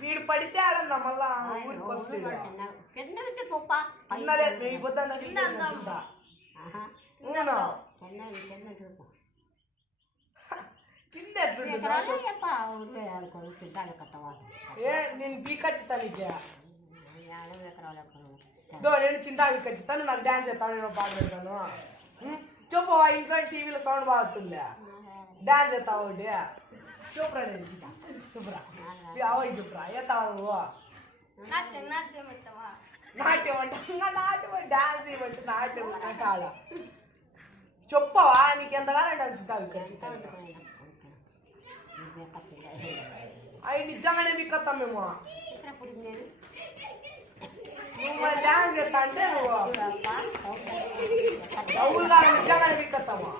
వీడు పడితే ఆడన్నా మళ్ళా నేను పీకచ్చుతాను నేను చింతా పీకచ్చుతాను నాకు డాన్స్ చేస్తాను నేను బాగా పెడతాను చెప్పు ఇంట్లో టీవీలో సౌండ్ బాగుతుందా డాన్స్ చేస్తావు ఒకటి చూపురా నేను చూపురా అవై చూపురా ఎత్తావా నువ్వు నాట్యం అంట నాట్యం డాన్స్ ఇవ్వండి నాట్యం నాటాడ చెప్పవా నీకు ఎంతగానో డాన్స్ ఖచ్చితంగా అవి నిజంగానే బిక్కత్తాం మేము నువ్వు డాన్స్ చేస్తా అంటే నువ్వు నిజంగానే బిక్కత్తామా